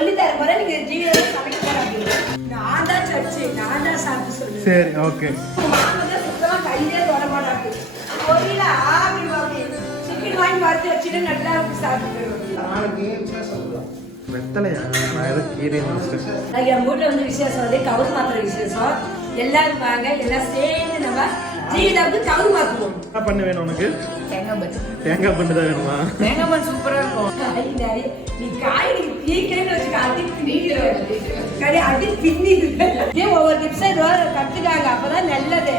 சொல்லி தர போற நீங்க ஜீவிதம் சமைக்க போறாங்க நான் தான் சர்ச்சு நான் தான் சாப்பிட்டு சொல்லுவேன். சரி ஓகே தான் சுத்தமா கையிலே தொட மாட்டாங்க பொரியல ஆவி வாங்கி சிக்கன் வாங்கி வறுத்து வச்சுட்டு நல்லா சாப்பிட்டு வெத்தலையா? நான் ஏதோ கீரை என் வீட்டில் வந்து விசேஷம் வந்து கவுரு மாத்திர விசேஷம். எல்லாரும் வாங்க எல்லாம் சேர்ந்து நம்ம ஜீவிதாவுக்கு கவுரு மாத்துவோம். என்ன பண்ண வேணும் உனக்கு? தேங்காய் பச்சை தேங்காய் பண்ணு தான் வேணுமா? தேங்காய் பால் சூப்பரா இருக்கும். காய் நிறைய நீ காய் நீ பீக்கிறேன்னு வச்சுக்க அடி பின்னிடுவேன் கடை அடி பின்னிடுவேன் ஏன் ஒவ்வொரு டிப்ஸும் கற்றுக்காங்க அப்பதான் நல்லது.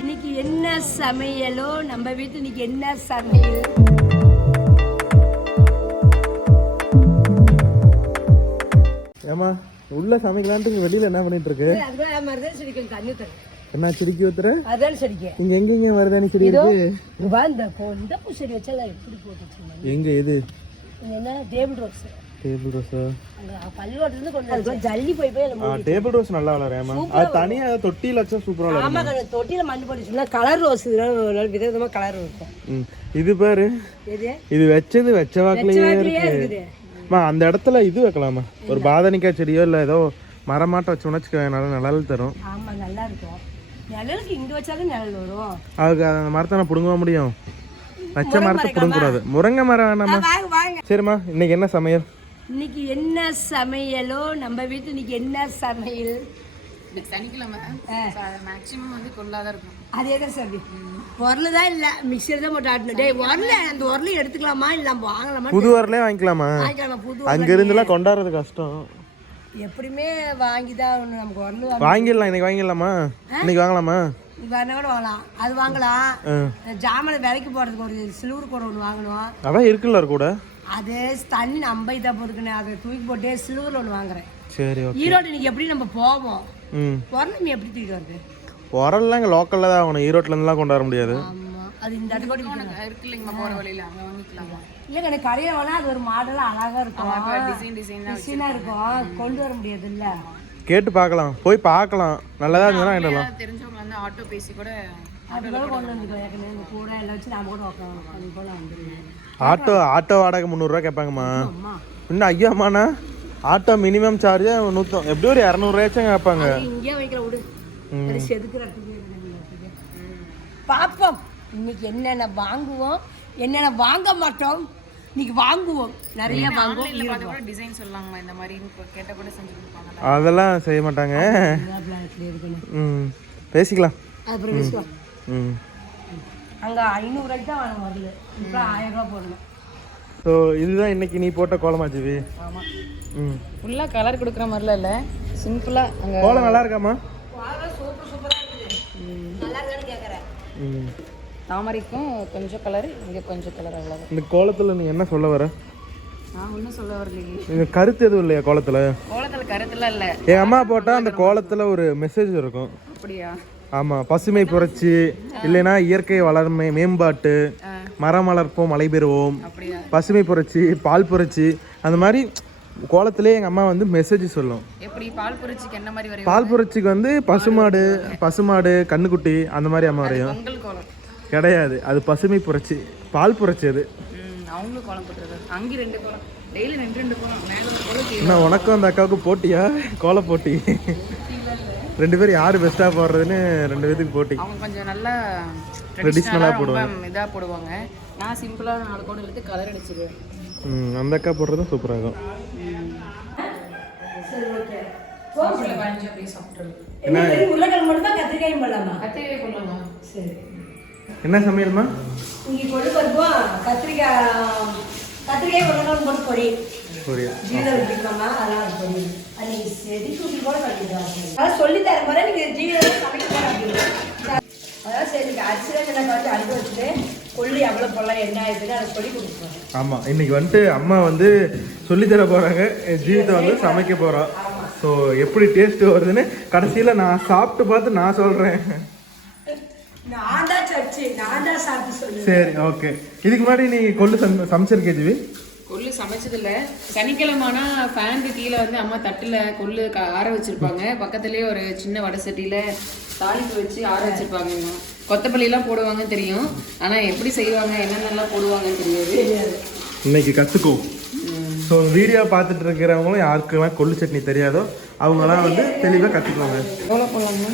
இன்னைக்கு என்ன சமையலோ நம்ம வீட்டு இன்னைக்கு என்ன சமையல்? ஏமா உள்ள சமைக்கலான்ட்டு வெளியில என்ன பண்ணிட்டு இருக்கு? அதுதான் மருதான் செடிக்கும் தண்ணி தரும் என்ன சிரிக்கி ஊத்துற? அதான் செடிக்க. இங்க எங்கெங்க வருதானி செடி இருக்கு? வா இந்த பூ- இந்த பூசெடி வச்சால எப்படி போட்டு வச்சிருந்தாங்க எங்க எது? என்ன டேபிள் ரோஸ் டேபிள் ரோஸா அங்க பள்ளிக்கூடத்துல இருந்து கொண்டு வந்து ஜல்லி போய் போய் அதுல ஆ டேபிள் ரோஸ் நல்லா வளரேமா அது தனியா தொட்டியில வச்சா சூப்பரா வளரும் ஆமா மண்ணு வச்சோம்னா கலர் ரோஸ் விதவிதமா கலர் இருக்கும். ம். இது பாரு. இது வச்சது வச்ச வாக்குலயே இருக்கு. அந்த இடத்துல இது வைக்கலாமா? ஒரு பாதனிக்காய் செடியோ இல்ல ஏதோ மரமாட்டம் வச்சோம்னா வச்சுக்க நல்லா நிழல் தரும். நல்லா இருக்கும். நிழலுக்கு இங்க வச்சாலும் நிழல் வரும். அதுக்கு அந்த மரத்தை நான் பிடுங்க முடியும்? வச்ச மரத்தை பிடுங்க கூடாது. முருங்கை மரம் வேணாமா? சரிம்மா இன்னைக்கு என்ன சமையல்? இன்னைக்கு என்ன சமையலோ நம்ம வீட்டு இன்னைக்கு என்ன சமையல்? இன்னைக்கு சனிக்கிழமை தான். மேக்ஸிமம் வந்து கொள்ளாதான் இருக்கும். அதே தான் சாமி உரல தான் இல்லை. மிக்சர் தான் போட்டு ஆட்டணும். டேய் உரல அந்த உரல எடுத்துக்கலாமா? இல்லை நம்ம வாங்கலாமா புது வரலே வாங்கிக்கலாமா? வாங்கிக்கலாமா? புது அங்க இருந்துலாம் கொண்டாடுறது கஷ்டம். எப்படியுமே வாங்கி தான் ஆகணும். நமக்கு உரல வாங்கிடலாம். இன்னைக்கு வாங்கிடலாமா? இன்னைக்கு வாங்கலாமா? வரனா கூட வாங்கலாம். அது வாங்கலாம். ஆ. ஜாமனை விலைக்கு போடுறதுக்கு ஒரு சில்வர் கூட ஒன்று வாங்கணும். அதான் இருக்குல்ல ஒரு கூட. அது தண்ணி நம்ம இதாக போட்டுக்கணும். அதை தூக்கி போட்டு சில்வர் ஒன்று வாங்குறேன். சரி ஓகே. ஈரோடு இன்னைக்கு எப்படி நம்ம போவோம்? ம். உரல நீ எப்படி தூக்கிட்டு வருது? உரல்லாம் இங்கே லோக்கலில் தான் ஆகணும். ஈரோட்டில் இருந்துலாம் கொண்டாட முடியாது. அது இந்த இடத்துல கூட விக்கணும். இருக்கு இல்லைங்கம்மா போற வழியில. அங்க வாங்கிக்கலாமா? இல்லைங்க எனக்கு கடையில் வேணா அது ஒரு மாடலாக அழகாக இருக்கும். டிசைன் டிசைன் டிசைனாக இருக்கும். கொண்டு வர முடியாது இல்லை கேட்டு பார்க்கலாம். போய் பார்க்கலாம். நல்லதா இருந்ததுன்னா வாங்கிடலாம் தெரிஞ்சவங்க வந்து ஆட்டோ பேசி கூட அது போல கொண்டு வந்துக்கலாம் ஏற்கனவே இந்த கூட எல்லாம் வச்சு நாம கூட உட்காந்து அது போல் வந்துருங்க ஆட்டோ ஆட்டோ வாடகை முந்நூறுரூவா கேட்பாங்கம்மா. இன்னும் ஐயாம்மாண்ணா ஆட்டோ மினிமம் சார்ஜ் நூற்றம் எப்படி ஒரு இரநூறுவாச்சும் கேட்பாங்க. பார்ப்போம் இன்னைக்கு என்னென்ன வாங்குவோம் என்னென்ன வாங்க மாட்டோம் இன்னைக்கு வாங்குவோம். நிறைய வாங்குவோம் டிசைன் சொல்லலாங்கம்மா இந்த மாதிரி கேட்ட கூட செஞ்சு கொடுப்பாங்க அதெல்லாம் செய்ய மாட்டாங்க. ம் பேசிக்கலாம். அப்புறம் பேசுவோம். ம் அங்கே ஐநூறுரூவாய்க்கு தான் வாங்க வருது இப்போ ஆயிரம் ரூபா போடணும். ஸோ இதுதான் இன்னைக்கு நீ போட்ட கோலமா ஜிவி? ஆமா. ம். ஃபுல்லா கலர் கொடுக்குற மாதிரிலாம் இல்ல. சிம்பிளா அங்க கோலம் நல்லா இருக்காம்மா? சூப்பர் சூப்பராக இருக்குது நல்லா இருக்கான்னு கேட்குறேன் ம். தாமரைக்கும் கொஞ்சம் கலர் இங்க கொஞ்சம் கலர் அவ்வளவுதான். இந்த கோலத்தில் நீ என்ன சொல்ல வர? நான் ஒன்றும் சொல்ல வரலையே. இது கருத்து எதுவும் இல்லையா கோலத்தில்? கோலத்துல கருத்துல இல்ல. என் அம்மா போட்டால் அந்த கோலத்தில் ஒரு மெசேஜ் இருக்கும். அப்படியா? ஆமாம் பசுமை புரட்சி இல்லைன்னா இயற்கை வளர்மை மேம்பாட்டு மரம் வளர்ப்போம் மழை பெறுவோம். பசுமை புரட்சி பால் புரட்சி அந்த மாதிரி கோலத்திலே எங்கள் அம்மா வந்து மெசேஜ் சொல்லும். எப்படி? பால் புரிச்சிக்கு என்ன மாதிரி வரையும் பால் புரட்சிக்கு வந்து பசுமாடு பசுமாடு கண்ணுக்குட்டி அந்த மாதிரி அம்மா வரையும். கிடையாது. அது பசுமை புரட்சி. பால் புரட்சி அது. அவங்களும் கோலம் அங்கே ரெண்டு கோலம். டெய்லி ரெண்டு கோலம். மேலே உனக்கும் அந்த அக்காவுக்கும் போட்டியா? கோல போட்டி. ரெண்டு பேரும் யார் பெஸ்ட்டாக போடுறதுன்னு ரெண்டு பேத்துக்கு போட்டி. அவங்க கொஞ்சம் நல்லா ட்ரெடிஷ்னலாக ரொம்ப இதாக போடுவாங்க. நான் சிம்பிளாக நாலு கோலம் எடுத்து கலர் அடிச்சிருவேன். ம், அந்த அக்கா போடுறதும் சூப்பராக இருக்கும். என்ன உருளைக்கிழங்கு மட்டும் தான் கத்திரிக்காயும் போடலாமா? கத்திரிக்காய் போடலாமா? சரி. என்ன சமையல்மா? இங்கே கொண்டு வருவோம். கத்திரிக்காய் கத்திரிக்காய் உருளைக்கிழங்கு போட்டு பொரி புரியா ஜீவிதம் வச்சுக்கலாமா? அதெல்லாம் அது பொரி அது நீங்கள் செடி குட்டி கூட பண்ணிக்கலாம் அதான் சொல்லி தர போற நீங்கள் ஜீவிதம் சமைக்க போகிற அப்படின்னு. அதான் சரி நீங்கள் அரிசியில் என்ன பார்த்து அடுத்து வச்சுட்டு கொள்ளி எவ்வளோ போடலாம் என்ன ஆயிடுதுன்னு அதை சொல்லி கொடுத்துருவாங்க ஆமாம் இன்னைக்கு வந்துட்டு அம்மா வந்து சொல்லித்தர போகிறாங்க ஜீவிதை வந்து சமைக்க போகிறோம் ஸோ எப்படி டேஸ்ட் வருதுன்னு கடைசியில் நான் சாப்பிட்டு பார்த்து நான் சொல்கிறேன் நான் சரி ஓகே இதுக்கு முன்னாடி நீ கொள்ளு சம் சமைச்சிருக்கே ஜீவி? கொள்ளு சமைச்சதில்ல. சனிக்கிழமைனா ஃபேனுக்கு கீழே வந்து அம்மா தட்டில் கொள்ளு க- ஆற வச்சிருப்பாங்க. பக்கத்துலேயே ஒரு சின்ன வடை சட்டியில் தாளிப்பு வச்சு ஆற வச்சிருப்பாங்க கொத்தமல்லிலாம் போடுவாங்கன்னு தெரியும். ஆனால் எப்படி செய்வாங்க என்னென்னலாம் போடுவாங்கன்னு தெரியாது. இன்னைக்கு கற்றுக்கோ ம். ஸோ வீடியோ பார்த்துட்டு இருக்கிறவங்களும் யாருக்கெல்லாம் கொள்ளு சட்னி தெரியாதோ அவங்கலாம் வந்து தெளிவாக கற்றுக்குவாங்க எவ்வளோ போடலாமா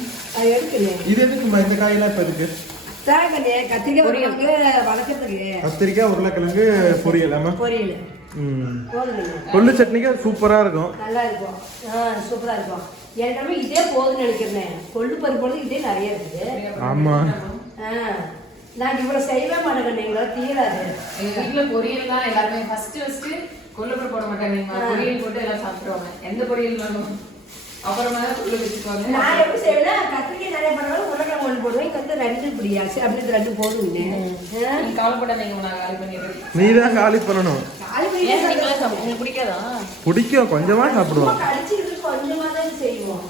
இது எதுக்குமா இந்த காயெல்லாம் இப்போ இருக்கு தேங்கண்ணே கத்திரிக்காய் உருளைக்கிழங்கு பொரியல் பொரியல். கொள்ளு சட்னிக்கு சூப்பராக இருக்கும். நல்லா இருக்கும் ஆ சூப்பராக இருக்கும். எல்லாமே இதே போதும்னு நினைக்கிறேன். கொள்ளு பருப்பு இதே நிறைய இருக்குது. ஆமாம் ஆ நான் இவ்வளோ செய்யவே மாட்டேங்க நீங்களா தீராது. எங்க வீட்ல பொரியல் தான் எல்லாருமே ஃபர்ஸ்ட் ஃபர்ஸ்ட் கொள்ளுப்பட போட மாட்டாங்க. பொரியல் போட்டு எல்லாம் சாப்பிடுவாங்க எந்த பொரியல்னாலும் அப்புறமா கொள்ளு வச்சுக்குவாங்க நான் எப்படி செய்வேன்னா கத்திரிக்காய் நிறைய பண்ணுவேன் உருளைக்கிழங்கு ஒன்று போடுவேன். இங்கே வந்து ரெண்டு அப்படி இது ரெண்டு? நீங்க கவலைப்படாதீங்க நான் காலி பண்ணிடுறேன் நீ தான் காலி பண்ணணும். உங்களுக்கு பிடிக்காதா? பிடிக்கும் கொஞ்சமாக சாப்பிடுவோம். சும்மா கடிச்சிக்கிட்டு கொஞ்சமாக தான் செய்வோம்.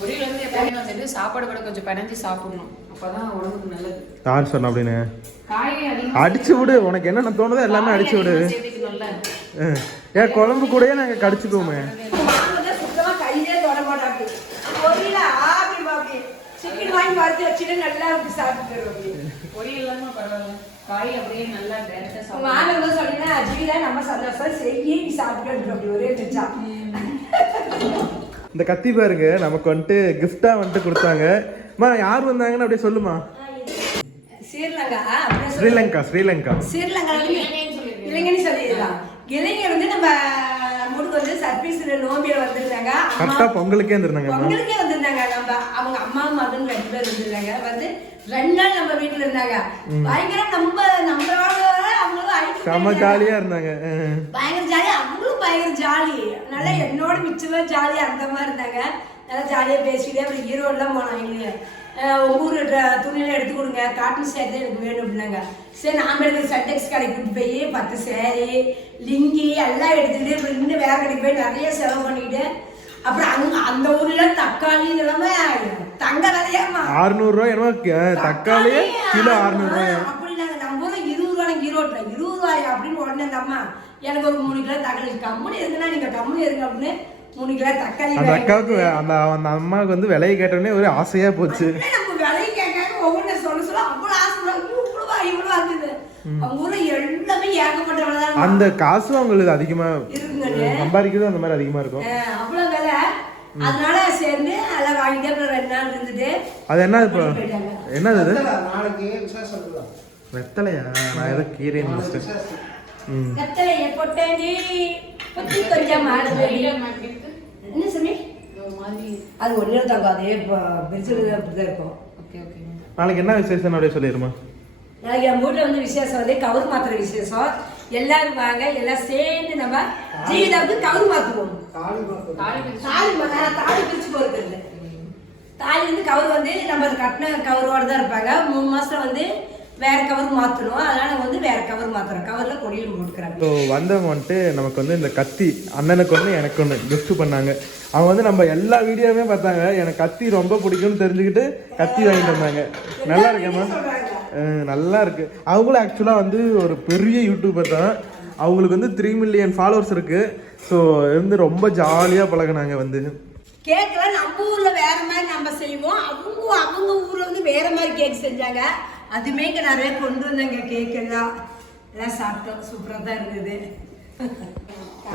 பொரியல் வந்து எப்பவுமே வந்துட்டு சாப்பாடு கூட கொஞ்சம் பிணைஞ்சு சாப்பிடணும். அப்பதான் உடம்புக்கு நல்லது. யார் சொன்ன அப்படின்னு? அடிச்சு விடு. உனக்கு என்னென்ன தோணுதோ எல்லாமே அடிச்சு விடு. ஏன் குழம்பு கூடயே நாங்கள் கடிச்சுக்குவோமே மாவு வந்து சுத்தமாக கையிலே தொட மாட்டாப்பி பொரியல ஆப்பி பாப்பி சிக்கன் வாங்கி வச்சுட்டு நல்லா அப்படி சாப்பிட்டு பொரியல் இல்லாம பரவாயில்ல. காய் அப்படியே நல்லா டேரக்டா உங்க சாப்பிடணும். மாமன் வந்து சொன்னீங்கன்னா ஜீவிதா நம்ம சந்தோஷம் செய்யி நீ சாப்பிட்டு அப்படி ஒரே வச்சா இந்த கத்தி பாருங்க நமக்கு வந்துட்டு கிஃப்டா வந்துட்டு கொடுத்தாங்க. அம்மா யார் வந்தாங்கன்னு அப்படியே சொல்லுமா? ஸ்ரீலங்கா. அப்படியே சொல்லு. ஸ்ரீலங்கா ஸ்ரீலங்கா. ஸ்ரீலங்கா இளைஞன்னு சொல்லிடலாம் இளைஞர் வந்து நம்ம முடுக்கு வந்து சர்வீஸ்ல நோம்பியில வந்திருந்தாங்க. கரெக்டா பொங்கலுக்கே இருந்திருந்தாங்கம்மா பொங்கலுக்கே வந்திருந்தாங்க. நம்ம அவங்க அம்மா மகன் ரெண்டு பேர் இருந்திருந்தாங்க வந்து ரெண்டு நாள் நம்ம வீட்டுல இருந்தாங்க. பயங்கர நம்ம நம்மளோட அவங்களும் செம ஜாலியா இருந்தாங்க. பயங்கர ஜாலி அவங்களும் பயங்கர ஜாலி. நல்லா என்னோட மிச்சமா ஜாலி அந்த மாதிரி இருந்தாங்க. நல்லா ஜாலியாக பேசிக்கிட்டே அப்புறம் ஈரோடுலாம் போனாங்க. ஊர் துணியெல்லாம் எடுத்து கொடுங்க. காட்டன் சேர் தான் எனக்கு வேணும் அப்படின்னாங்க. சரி நாம எடுத்து சட்டெக்ஸ் கடைக்கு கூட்டு போய் பத்து சேரீ லிங்கி எல்லாம் எடுத்துக்கிட்டு அப்புறம் இன்னும் வேற கடைக்கு போய் நிறைய செலவு பண்ணிக்கிட்டு அப்புறம் அங்க அந்த ஊர்ல தக்காளி எல்லாமே தங்க விலையாமா 600 ரூபாய் என்னமோ ஆ, தக்காளியே கிலோ 600 ரூபாய் அப்படி நாங்க நம்ம ஊர்ல இருபது ரூபாய் ஈரோட்ல இருபது ரூபாய் அப்படின்னு உடனே அம்மா எனக்கு ஒரு மூணு கிலோ தக்காளி கம்முனு இருக்குன்னா நீங்க கம்முனு இருங்க அப்படின்னு மூணு கிலோ தக்காளி அந்த அக்காவுக்கு அந்த அந்த அம்மாவுக்கு வந்து விலையை கேட்டோடனே ஒரே ஆசையா போச்சு. நம்ம விலையை கேட்காம ஒவ்வொன்று சொல்ல சொல்ல அவ்வளோ ஆசைப்படுறாங்க இவ்வளவா இவ்வளோ ஆகுது அவங்க ஊர்ல எல்லாமே அந்த காசு அவங்களுக்கு அதிகமா சம்பாதிக்கிறது அந்த மாதிரி அதிகமா இருக்கும். அவ்வளோ விலை. அதனால சேர்ந்து எல்லாம் வாங்கிட்டு அப்புறம் ரெண்டு நாள் இருந்துட்டு அது என்ன இப்போ. என்னது இருக்குதா? வெத்தலையா? நான் ஏதோ கீரை. ம். கத்தலையை பொட்டேண்டி புத்தி கொஞ்சம் என்ன சொல்லி ஒரு மாதிரி. அது ஒன்றே தாங்க அதே பெருசில் அப்படிதான் இருக்கும். Okay okay. நாளைக்கு என்ன விசேஷம் அப்படியே சொல்லிடுமா? நாளைக்கு என் வீட்டில் வந்து விசேஷம் வந்து கவுர் மாத்திர விசேஷம். எல்லாரும் வாங்க எல்லாம் சேர்ந்து நம்ம ஜீவிதாவுக்கு கவுர் மாத்துவோம். தாலி. தாலி பிரிச்சு. போகிறது தாலி வந்து கவர் வந்து நம்ம அது கட்டின கவரோட தான் இருப்பாங்க. மூணு மாசத்துல வந்து வேற கவர் மாத்தணும். அதனால வந்து வேற கவர் மாத்துறோம் கவர்ல கொடியில் போட்டுக்கிறாங்க ஸோ வந்தவங்க வந்துட்டு நமக்கு வந்து இந்த கத்தி அண்ணனுக்கு ஒன்று எனக்கு ஒன்று gift பண்ணாங்க. அவங்க வந்து நம்ம எல்லா வீடியோவுமே பார்த்தாங்க. எனக்கு கத்தி ரொம்ப பிடிக்கும்னு தெரிஞ்சுக்கிட்டு கத்தி வாங்கிட்டு வந்தாங்க. நல்லா இருக்கேம்மா. நல்லா இருக்கு. அவங்களும் ஆக்சுவலாக வந்து ஒரு பெரிய யூடியூபர் தான். அவங்களுக்கு வந்து த்ரீ மில்லியன் ஃபாலோவர்ஸ் இருக்கு. ஸோ இருந்து ரொம்ப ஜாலியாக பழகுனாங்க வந்து. கேக்கெல்லாம் நம்ம ஊர்ல வேற மாதிரி நம்ம செய்வோம். அவங்க அவங்க ஊர்ல வந்து வேற மாதிரி கேக் செஞ்சாங்க. அதுமே இங்க நிறைய கொண்டு வந்தாங்க கேக் எல்லாம். எல்லாம் சாப்பிட்டோம். சூப்பரா தான் இருந்தது.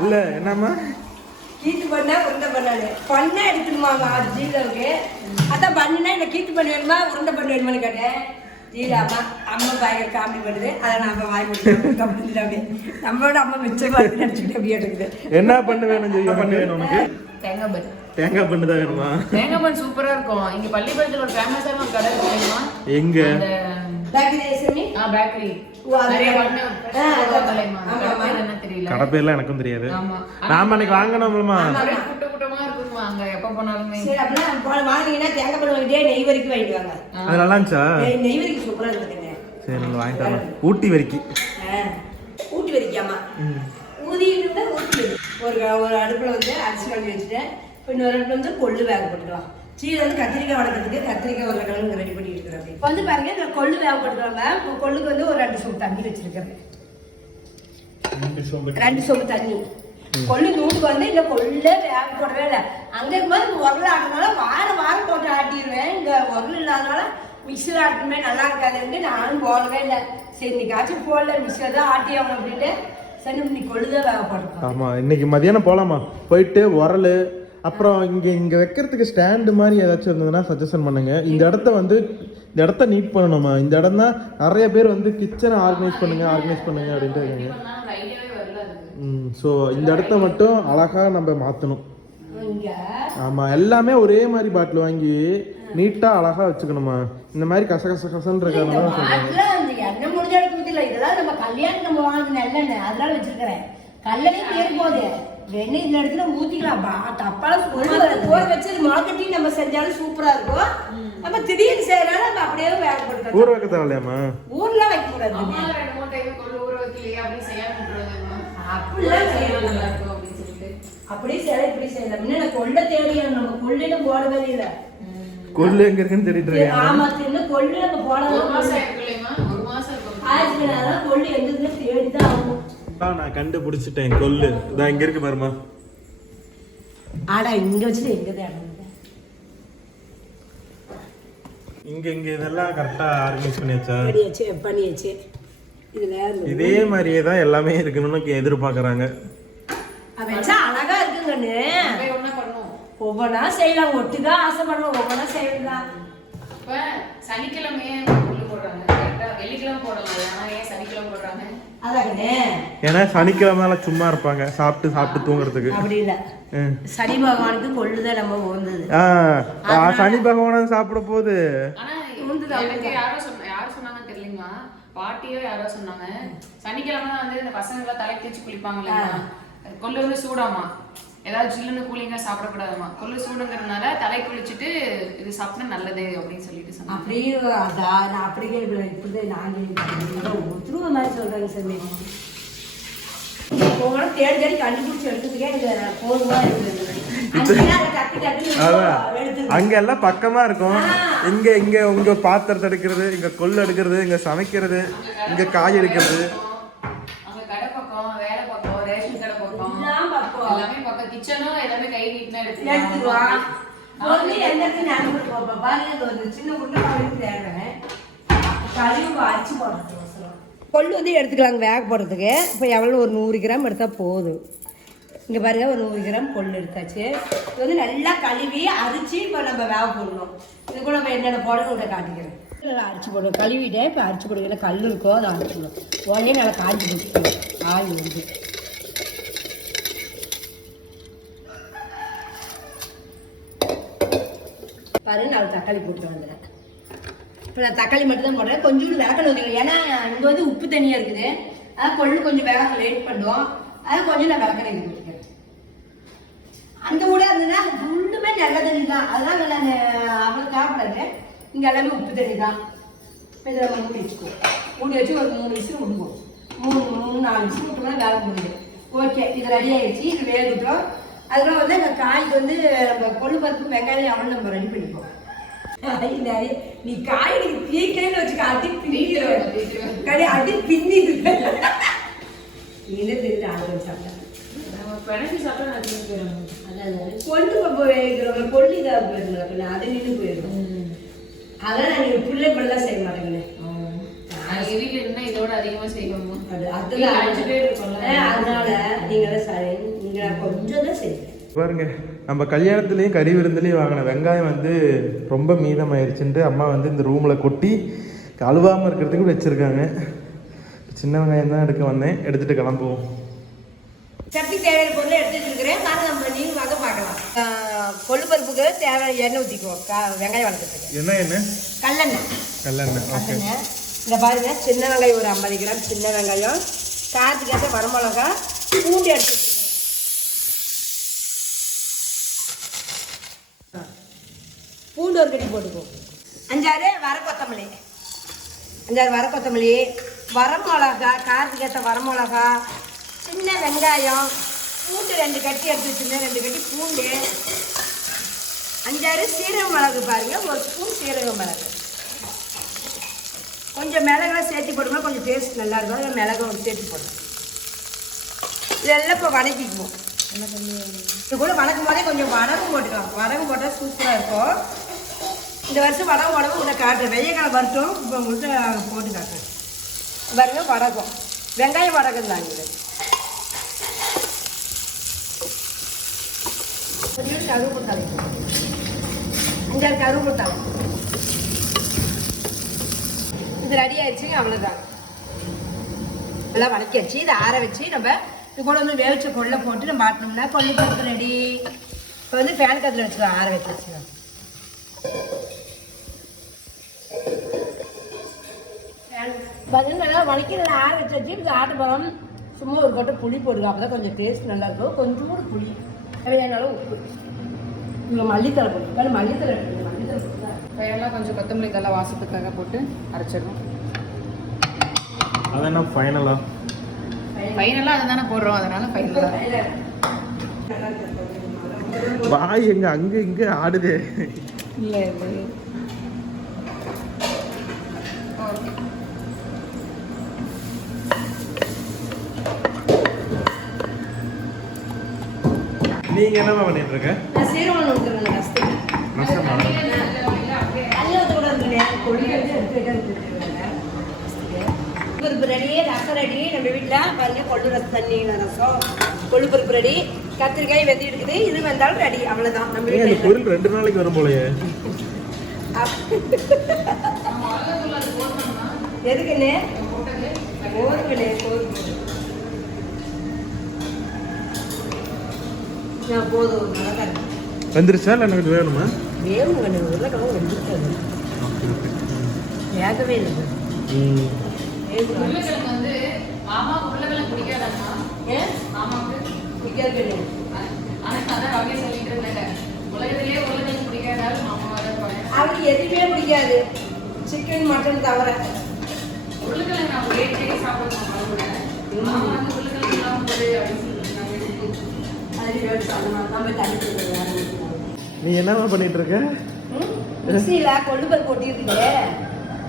இல்லை என்னம்மா? கீட்டு பண்ணா உருண்டை பண்ணாரு பண்ணா எடுத்துருமாங்க ஜீலாவுக்கு அதான் பண்ணினா இந்த கீட்டு பண்ணி வேணுமா உருண்டை பண்ணி வேணுமான்னு கேட்டேன். ஜீலா அம்மா பயங்கர காமெடி பண்ணுது. அதை நம்ம வாங்கி முடிச்சோம் கம்பெனியில் அப்படியே நம்மளோட அம்மா மிச்சம் நினச்சிட்டு அப்படியே இருக்குது என்ன பண்ணு வேணும் ஜெய்யா பண்ணு வேணும் உனக்கு? தேங்காய் பன் தேங்காய் பண்ணு தான் வேணுமா? தேங்காய் பன் சூப்பரா இருக்கும். இங்க பள்ளிப்படத்துல ஒரு ஃபேமஸான ஒரு கடை இருக்கு எங்க? கடை பேர்லாம் எனக்கும் தெரியாது. ஆமா. நாம அன்னைக்கு வாங்கினோம்லமா நிறைய கூட்ட கூட்டமா இருக்குமா அங்க எப்ப போனாலுமே. சரி அப்படின்னா போ- வாங்குனீங்கன்னா தேங்காய் பண்ண வாங்கிட்டே நெய் வரைக்கும் வாங்கிட்டு வாங்க. அது நல்லா இருந்துச்சா நெய் நெய் வரைக்கும் சூப்பராக இருக்குதுங்க சரி வாங்கிட்டு வரலாம். ஊட்டி வரைக்கும் ஊட்டி வரைக்காமா இருந்தா ஊட்டி. ஒரு ஒரு அடுப்புல வந்து அரிசி கழுவி வச்சுட்டேன். இப்போ இன்னொரு அடுப்புல வந்து கொள்ளு வேக போட்டுக்கலாம். சீரை வந்து கத்திரிக்காய் வளர்க்கறதுக்கு கத்திரிக்காய் ஒரு கிழங்கு ரெடி பண்ணிட்டு இருக்கிறேன் இப்போ வந்து பாருங்க இந்த கொள்ளு வேக போட்டுக்கோங்க கொள்ளுக்கு வந்து ஒரு ரெண்டு சோப்பு தண்ணி வச்சிருக்கிறேன் ரெண்டு சோப்பு தண்ணி. கொள்ளு நூட்டுக்கு வந்து இந்த கொள்ளே வேக போடவே இல்லை. அங்க இருக்கும்போது உரல் ஆட்டினால வாரம் வாரம் போட்டு ஆட்டிடுவேன். இங்க உரல் இல்லாதனால மிக்சியில் ஆட்டணுமே நல்லா இருக்காதுன்ட்டு நானும் போடவே இல்லை. சரி இன்னைக்காச்சும் போடல மிக்சியில் தான் ஆட்டி ஆகணும் அப்படின்ட்டு. சரி நீ கொள்ளுதான் வேக போடுறோம் ஆமா இன்னைக்கு மதியானம் போலாமா? போயிட்டு உரல் அப்புறம் இங்க இங்க வைக்கிறதுக்கு ஸ்டாண்டு மாதிரி ஏதாச்சும் இருந்ததுன்னா சஜஷன் பண்ணுங்க. இந்த இடத்த வந்து இந்த இடத்த நீட் பண்ணணுமா? இந்த இடம் தான் நிறைய பேர் வந்து கிச்சனை ஆர்கனைஸ் பண்ணுங்க ஆர்கனைஸ் பண்ணுங்க அப்படின்ட்டு இருக்காங்க. ம் ஸோ இந்த இடத்த மட்டும் அழகா நம்ம மாற்றணும் ஆமாம் எல்லாமே ஒரே மாதிரி பாட்டில் வாங்கி நீட்டாக அழகா வச்சுக்கணுமா? இந்த மாதிரி கச கச கசன்னு இருக்கிறதா சொல்கிறாங்க பேர் வெண்ணெய் இந்த இடத்துல ஊத்திக்கலாம். பா தப்பால ஊற வச்சு முளைக்கட்டி நம்ம செஞ்சாலும் சூப்பரா இருக்கும். நம்ம திடீர்னு செய்யறனால நம்ம அப்படியே வேக ஊற வைக்க தேவையில்லையாம்மா ஊர்லாம் வைக்க கூடாது. அப்படிலாம் செய்யணும் அப்படியே செய்யலாம் இப்படி செய்யலாம். இன்னும் கொள்ள தேவையான நம்ம கொள்ளையில போடவே இல்லை. கொள்ளு எங்க இருக்குன்னு தேடிட்டு இருக்கேன் ஆமா கொள்ளு நம்ம இல்லையம்மா ஒரு மாசம் கொள்ளு எங்க நான் கண்டுபிடிச்சிட்டேன் கொள்ளு இதான் இங்க இருக்கு பாருமா ஆடா இங்க வச்சுட்டு எங்க தேடணும் இங்க இங்க இதெல்லாம் கரெக்டா ஆர்கனைஸ் பண்ணியாச்சா? பண்ணியாச்சு பண்ணியாச்சு. இதுல இதே மாதிரியே தான் எல்லாமே இருக்கணும்னு எதிர்பார்க்கறாங்க. அது வச்சா அழகா பண்ணுவோம் ஒவ்வொன்றா செய்யலாம் ஒட்டுக்கா ஆசைப்படுறோம் ஒவ்வொன்றா செய்யலாம். இப்ப சனிக்கிழமையே கொள்ளு போடுறாங்க. வெள்ளிக்கிழமை போடலாம் ஆனா ஏன் சனிக்கிழமை போடுறாங்க? ஏன்னா சனிக்கிழமை சும்மா இருப்பாங்க. சாப்பிட்டு சாப்பிட்டு தூங்குறதுக்கு. அப்படி இல்ல ம். சனி பகவானுக்கு கொள்ளுதான் நம்ம ஆ, சனி பகவான் சாப்பிட போது யாரோ சொன்ன யாரோ சொன்னாங்கன்னு தெரியலீங்களா பாட்டியோ யாரோ சொன்னாங்க. சனிக்கிழமை வந்து இந்த பசங்க எல்லாம் தலை தேய்ச்சி குளிப்பாங்க இல்லையா கொள்ளு வந்து சூடாமா ஏதாவது ஜில்லுன்னு கூலிங்கா சாப்பிடக்கூடாதுமா கொள்ளு சூடுங்கிறதுனால தலை குளிச்சுட்டு இது சாப்பிட்டா நல்லது அப்படின்னு சொல்லிட்டு சொன்னாங்க. அப்படியே அதா நான் அப்படி கேள்வி இப்படி நாங்கள் ஒத்துருவ மாதிரி சொல்றாங்க சாமி. உங்களோட தேடி தேடி கண்டுபிடிச்சு எடுத்துக்கே எனக்கு போதுமா இருக்குது. அங்கேயே அதை கட்டி கட்டி அதான். எடுத்து அங்க எல்லாம் பக்கமா இருக்கும். இங்க இங்க உங்க பாத்திரத்தை எடுக்கிறது இங்க கொள்ளு எடுக்கிறது இங்க சமைக்கிறது இங்க காய் எடுக்கிறது அங்க கடை பக்கம் வேலை பக்கம் ரேஷன் கடை பக்கம் எல்லாம் பக்கம். எல்லாமே பக்கம் கிச்சனும் எல்லாமே கை எடுத்துருவான் ஒரு சின்ன உருண்டை பாருங்க தேவை கழிவு அரிச்சு போடுறது கொள்ளு வந்து எடுத்துக்கலாங்க வேக போடுறதுக்கு. இப்போ எவ்வளோ ஒரு நூறு கிராம் எடுத்தால் போதும். இங்கே பாருங்க ஒரு நூறு கிராம் கொள்ளு எடுத்தாச்சு. இது வந்து நல்லா கழுவி அரிச்சு இப்போ நம்ம வேக போடணும். இது கூட நம்ம என்னென்ன போடணும் உங்களை காட்டிக்கிறேன். நல்லா அரிச்சு போடணும் கழுவிட்டேன். இப்போ அரிச்சு போடுங்க கல் இருக்கோ அதை அரிச்சிடணும். உடனே நல்லா காஞ்சி போட்டு ஆயில் வந்து. பாருங்க நாலு தக்காளி போட்டு வந்துடுறேன் இப்போ நான் தக்காளி மட்டும் தான் போடுறேன் கொஞ்சோண்டு விளக்கணும் வைக்கணும் ஏன்னா இங்கே வந்து உப்பு தனியாக இருக்குது. அதான் கொள்ளு கொஞ்சம் வேகம் லேட் பண்ணுவோம் அது கொஞ்சம் நான் விளக்கணை போட்டுக்கிறேன் அந்த கூட இருந்ததுன்னா ஃபுல்லுமே நல்ல தண்ணி தான். அதெல்லாம் நான் அவ்வளோ சாப்பிடாது இங்கே எல்லாமே உப்பு தண்ணி தான். இப்போ நம்ம மூடி வச்சுக்குவோம். மூடி வச்சு ஒரு மூணு விசில் விடுவோம். மூணு மூணு நாலு விசில் விட்டோம்னா வேலை முடியும் ஓகே இது ரெடி ஆகிடுச்சு இது வேகட்டும். அதுக்கப்புறம் வந்து அந்த காய்க்கு வந்து நம்ம கொள்ளு பருப்பு வெங்காயம் அவன் நம்ம ரெடி பண்ணிப்போம். நீ காய் நீ பீக்கிறேன்னு வச்சுக்க அடி பின்னிடுவேன் கடை அடி பின்னிடுவேன் என்ன தெரியுது ஆளுங்க சாப்பிட்டா நம்ம பிணைச்சி சாப்பிட்டா நான் திரும்பி போயிடுவேன். அதான் கொண்டு போய் கொள்ளி இதாக போயிருந்தேன் அது நின்று போயிடும் அதான் நான் நீங்கள் பிள்ளை பிள்ளைலாம் செய்ய மாட்டேங்கண்ணே. வீட்டுல என்ன இதோட அதிகமா செய்வோம்? அது. அதுதான் அதனால நீங்க தான் சரி. கொஞ்சம் தான் பாருங்க நம்ம கல்யாணத்துலேயும் கறி விருந்துலேயும் வாங்கின வெங்காயம் வந்து ரொம்ப மீதமாயிருச்சுன்ட்டு அம்மா வந்து இந்த ரூமில் கொட்டி கழுவாமல் இருக்கிறதுக்கு வச்சுருக்காங்க. சின்ன வெங்காயம் தான் எடுக்க வந்தேன். எடுத்துகிட்டு கிளம்புவோம். சட்னி தேவையான பொருளை எடுத்து வச்சிருக்கிறேன் பாருங்க நம்ம நீங்கள் வாங்க பார்க்கலாம். கொள்ளு பருப்புக்கு தேவையான எண்ணெய் ஊற்றிக்குவோம் வெங்காயம் வளர்க்குறதுக்கு. என்ன என்ன கல்லெண்ணெய். கல்லெண்ணெய் ஓகே. கல்லெண்ணெய். இந்த பாருங்க சின்ன வெங்காயம் ஒரு ஐம்பது கிராம் சின்ன வெங்காயம். காரத்துக்கு வரமிளகா பூண்டு எடுத்து பூண்டு ஒரு கட்டி போட்டுக்குவோம் அஞ்சாறு வர கொத்தமல்லி. அஞ்சாறு வர கொத்தமல்லி. வரமிளகா காரத்துக்கு ஏற்ற வரமிளகா சின்ன வெங்காயம் பூண்டு ரெண்டு கட்டி எடுத்து வச்சுருந்தேன். ரெண்டு கட்டி பூண்டு. அஞ்சாறு சீரக மிளகு பாருங்க. ஒரு ஸ்பூன் சீரக மிளகு. கொஞ்சம் மிளகெல்லாம் சேர்த்து போடும்போது கொஞ்சம் டேஸ்ட் நல்லா இருக்கும். அதில் மிளகு ஒரு சேர்த்து போடணும் இதெல்லாம் இப்போ வதக்கிக்குவோம் இது கூட வணக்கும் போதே கொஞ்சம் வடகம் போட்டுக்கலாம். வடகம் போட்டால் சூப்பராக இருக்கும். இந்த வருஷம் வடை உடம்பு உன்னை காட்டு வெய்ய காலம் வரட்டும் இப்போ உங்கள்கிட்ட போட்டு காட்டுறேன். பாருங்க வடகம். வெங்காயம் வடகம் தான் இது கொஞ்சம் கருவேப்பிலை. தலை அஞ்சாறு கருவேப்பிலை. தலை இது ரெடி ஆயிடுச்சுங்க அவ்வளோதான் நல்லா வதக்கி வச்சு இதை ஆற வச்சு நம்ம இது கூட வந்து வேவிச்ச கொள்ளை போட்டு நம்ம மாட்டினோம்னா கொள்ளை பருப்பு ரெடி இப்போ வந்து ஃபேன் கத்தில் வச்சுக்கலாம் ஆற வச்சு வச்சுக்கலாம் பார்த்தீங்கன்னா நல்லா வதக்கி நல்லா ஆற வச்சு வச்சு இது ஆட்ட பழம் சும்மா ஒரு கொட்டை புளி போடுங்க அப்போ தான் கொஞ்சம் டேஸ்ட் நல்லா இருக்கும். கொஞ்சோண்டு புளி. தேவையான உப்பு. இங்கே மல்லித்தலை போட்டு. வேறு மல்லித்தலை எடுத்துங்க மல்லித்தலை ஃபைனலாக கொஞ்சம் கொத்தமல்லி தலை வாசத்துக்காக போட்டு அரைச்சிடணும். அது என்ன ஃபைனலா ஃபைனலாக அதுதானே போடுறோம். அதனால ஃபைனலாக வாய் எங்க அங்க இங்க ஆடுதே. இல்லை நீங்க என்னமா பண்ணிட்டு இருக்க நான் சீரகம் ஊற்றுறேன் ஃபஸ்ட்டு ரசமா கல்யாணத்தோட இருக்கிறேன் கொள்ளிருந்து எடுத்து வைக்கிறேன் பருப்பு ரெடி ரசம் ரெடி நம்ம வீட்டில் பாருங்க கொள்ளு ரசம் தண்ணியில் ரசம் கொள்ளு பருப்பு ரெடி கத்திரிக்காய் வெந்தி இருக்குது இது வந்தாலும் ரெடி அவ்வளோதான் நம்ம வீட்டில் பொருள் ரெண்டு நாளைக்கு வரும் போலயே எதுக்குண்ணே போதுங்கண்ணே போதும் நான் போதும் வந்துருச்சா இல்லை எனக்கு வேணுமா? வேணுங்கண்ணே உருளைக்கிழங்கு வெந்துருக்காது வேகவே இல்லை. உருளைக்கிழங்கு வந்து மாமா உருளைக்கிழங்கு பிடிக்காதாம்மா? ஏன் மாமாவுக்கு? பிடிக்காதுண்ணே ஆனால் அதான் ரவி சொல்லிட்டு இருந்தாங்க. உலகத்திலேயே உருளைக்கிழங்கு பிடிக்காதாலும் அவருக்கு எதுவுமே பிடிக்காது. சிக்கன் மட்டன் தவிர. உருளைக்கிழங்கு நான் ஒரே டேஸ்ட் சாப்பிடுவோம் மாமா கூட. மாமா வந்து உருளைக்கிழங்கு இல்லாமல் போடு அப்படின்னு நீ என்னமா பண்ணிட்டு இருக்க? மிக்சியில் கொள்ளு பருப்பு கொட்டிருக்கீங்க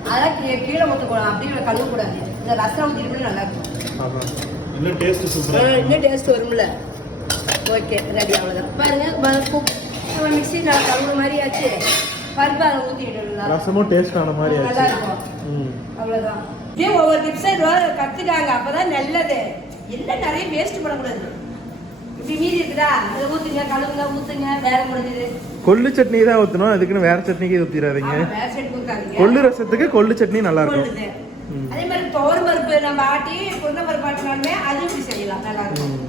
அதெல்லாம் கீழே கீழே ஊற்ற கூடாது அப்படியே கழுவக்கூடாது. இந்த ரசம் ஊற்றிட்டு நல்லா இருக்கும். இன்னும் டேஸ்ட் ஆ, சூப்பரா இன்னும் டேஸ்ட் வரும்ல. ஓகே ரெடி அவ்வளோதான் பாருங்க நம்ம மிக்ஸி நல்லா கழுவுற மாதிரி ஆச்சு. பருப்பு அதை ஊற்றிட்டு ரசமும் டேஸ்ட் ஆன மாதிரி நல்லா இருக்கும். அவ்வளோதான் இதே ஒவ்வொரு டிப்ஸை கற்றுக்காங்க அப்போ தான் நல்லது. எல்லாம் நிறைய வேஸ்ட் பண்ணக்கூடாது. கொள்ளு சட்னி தான் ஊற்றணும் அதுக்குன்னு வேற சட்னிக்கு ஊற்றிடாதீங்க கொள்ளு ரசத்துக்கு கொள்ளு சட்னி நல்லா இருக்கும். அதே மாதிரி துவரம் பருப்பு நம்ம ஆட்டி குருணை பருப்பு ஆட்டினாலுமே அது இப்படி செய்யலாம். நல்லா இருக்கும்.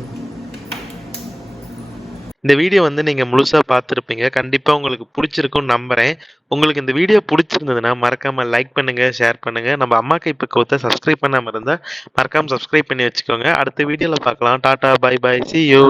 இந்த வீடியோ வந்து நீங்கள் முழுசாக பார்த்துருப்பீங்க. கண்டிப்பாக உங்களுக்கு பிடிச்சிருக்கும்னு நம்புகிறேன் உங்களுக்கு இந்த வீடியோ பிடிச்சிருந்ததுன்னா மறக்காமல் லைக் பண்ணுங்கள் ஷேர் பண்ணுங்கள் நம்ம அம்மா கைப்பு பக்குவத்தை சப்ஸ்கிரைப் பண்ணாமல் இருந்தால் மறக்காமல் சப்ஸ்கிரைப் பண்ணி வச்சுக்கோங்க. அடுத்த வீடியோவில் பார்க்கலாம். டாட்டா பை பை சி யூ